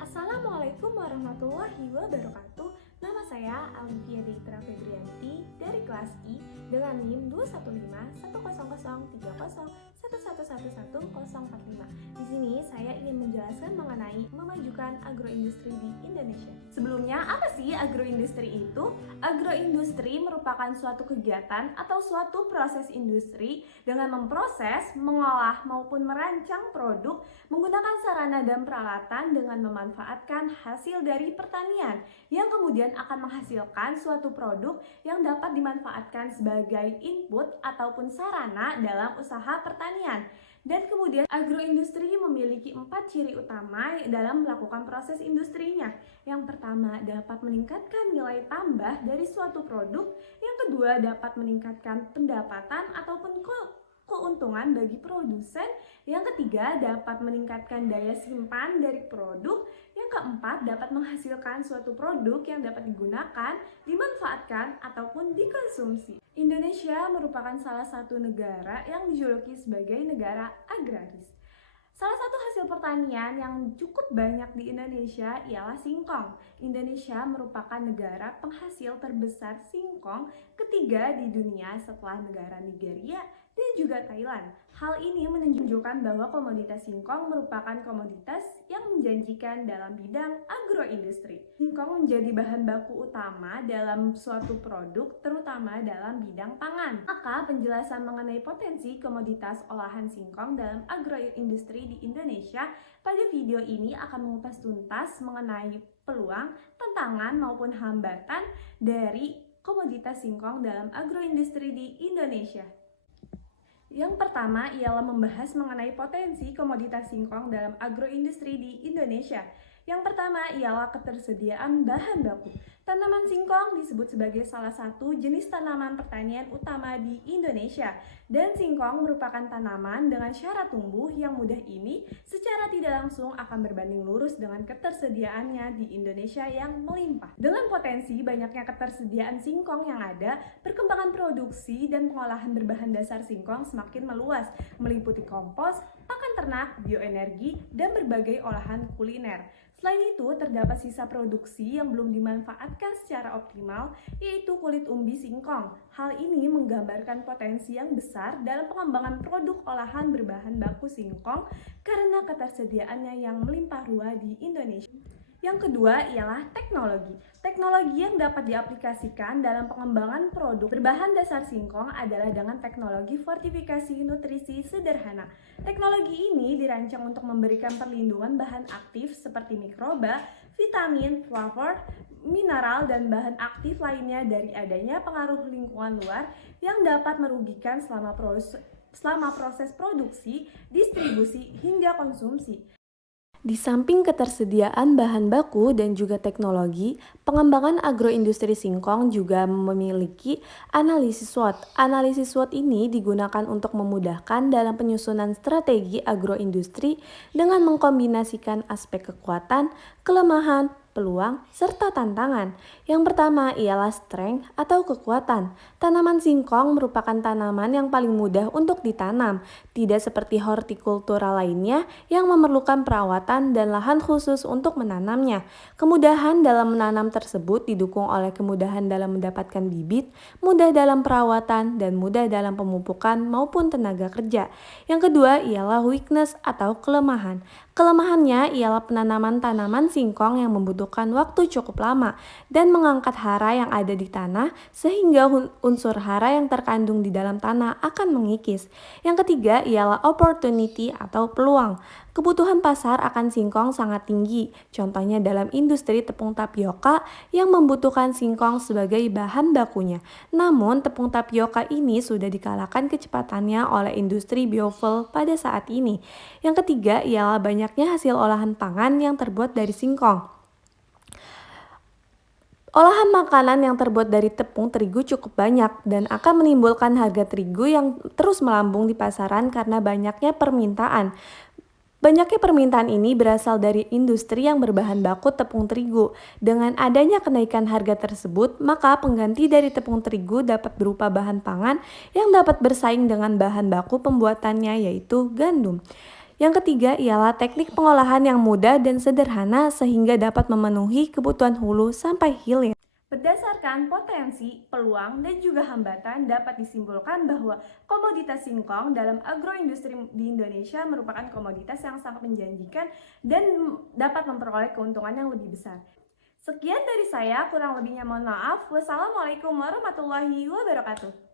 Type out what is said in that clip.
Assalamualaikum warahmatullahi wabarakatuh. Nama saya Alivia Deitra Febrianti dari kelas I dengan NIM 215103011111145. Di sini saya ingin menjelaskan mengenai memajukan agroindustri di Indonesia. Sebelumnya, apa sih agroindustri itu? Agroindustri merupakan suatu kegiatan atau suatu proses industri dengan memproses, mengolah maupun merancang produk menggunakan sarana dan peralatan dengan memanfaatkan hasil dari pertanian yang kemudian akan menghasilkan suatu produk yang dapat dimanfaatkan sebagai input ataupun sarana dalam usaha pertanian. Dan kemudian agroindustri memiliki 4 ciri utama dalam melakukan proses industrinya. Yang pertama, dapat meningkatkan nilai tambah dari suatu produk. Yang kedua, dapat meningkatkan pendapatan ataupun keuntungan bagi produsen. Yang ketiga, dapat meningkatkan daya simpan dari produk. Yang keempat, dapat menghasilkan suatu produk yang dapat digunakan, dimanfaatkan, ataupun dikonsumsi. Indonesia merupakan salah satu negara yang dijuluki sebagai negara agraris. Salah satu hasil pertanian yang cukup banyak di Indonesia ialah singkong. Indonesia merupakan negara penghasil terbesar singkong ketiga di dunia setelah negara Nigeria dan juga Thailand. Hal ini menunjukkan bahwa komoditas singkong merupakan komoditas yang menjanjikan dalam bidang agroindustri. Singkong menjadi bahan baku utama dalam suatu produk, terutama dalam bidang pangan. Maka penjelasan mengenai potensi komoditas olahan singkong dalam agroindustri di Indonesia pada video ini akan mengupas tuntas mengenai peluang, tantangan maupun hambatan dari komoditas singkong dalam agroindustri di Indonesia. Yang pertama ialah membahas mengenai potensi komoditas singkong dalam agroindustri di Indonesia. Yang pertama ialah ketersediaan bahan baku. Tanaman singkong disebut sebagai salah satu jenis tanaman pertanian utama di Indonesia. Dan singkong merupakan tanaman dengan syarat tumbuh yang mudah ini secara tidak langsung akan berbanding lurus dengan ketersediaannya di Indonesia yang melimpah. Dengan potensi banyaknya ketersediaan singkong yang ada, perkembangan produksi dan pengolahan berbahan dasar singkong semakin meluas, meliputi kompos, pakan ternak, bioenergi, dan berbagai olahan kuliner. Selain itu, terdapat sisa produksi yang belum dimanfaatkan secara optimal, yaitu kulit umbi singkong. Hal ini menggambarkan potensi yang besar dalam pengembangan produk olahan berbahan baku singkong karena ketersediaannya yang melimpah ruah di Indonesia. Yang kedua ialah teknologi. Teknologi yang dapat diaplikasikan dalam pengembangan produk berbahan dasar singkong adalah dengan teknologi fortifikasi nutrisi sederhana. Teknologi ini dirancang untuk memberikan perlindungan bahan aktif seperti mikroba, vitamin, flavor, mineral, dan bahan aktif lainnya dari adanya pengaruh lingkungan luar yang dapat merugikan selama proses produksi, distribusi, hingga konsumsi. Di samping ketersediaan bahan baku dan juga teknologi, pengembangan agroindustri singkong juga memiliki analisis SWOT. Analisis SWOT ini digunakan untuk memudahkan dalam penyusunan strategi agroindustri dengan mengkombinasikan aspek kekuatan, kelemahan, peluang, serta tantangan. Yang pertama ialah strength atau kekuatan. Tanaman singkong merupakan tanaman yang paling mudah untuk ditanam, tidak seperti hortikultura lainnya yang memerlukan perawatan dan lahan khusus untuk menanamnya. Kemudahan dalam menanam tersebut didukung oleh kemudahan dalam mendapatkan bibit, mudah dalam perawatan, dan mudah dalam pemupukan maupun tenaga kerja. Yang kedua ialah weakness atau kelemahan. Kelemahannya ialah penanaman tanaman singkong yang membutuhkan waktu cukup lama dan mengangkat hara yang ada di tanah sehingga unsur hara yang terkandung di dalam tanah akan mengikis. Yang ketiga ialah opportunity atau peluang. Kebutuhan pasar akan singkong sangat tinggi, contohnya dalam industri tepung tapioka yang membutuhkan singkong sebagai bahan bakunya. Namun, tepung tapioka ini sudah dikalahkan kecepatannya oleh industri biofuel pada saat ini. Yang ketiga ialah banyaknya hasil olahan pangan yang terbuat dari singkong. Olahan makanan yang terbuat dari tepung terigu cukup banyak dan akan menimbulkan harga terigu yang terus melambung di pasaran karena banyaknya permintaan. Banyaknya permintaan ini berasal dari industri yang berbahan baku tepung terigu. Dengan adanya kenaikan harga tersebut, maka pengganti dari tepung terigu dapat berupa bahan pangan yang dapat bersaing dengan bahan baku pembuatannya, yaitu gandum. Yang ketiga ialah teknik pengolahan yang mudah dan sederhana sehingga dapat memenuhi kebutuhan hulu sampai hilir. Berdasarkan potensi, peluang, dan juga hambatan dapat disimpulkan bahwa komoditas singkong dalam agroindustri di Indonesia merupakan komoditas yang sangat menjanjikan dan dapat memperoleh keuntungan yang lebih besar. Sekian dari saya, kurang lebihnya mohon maaf. Wassalamualaikum warahmatullahi wabarakatuh.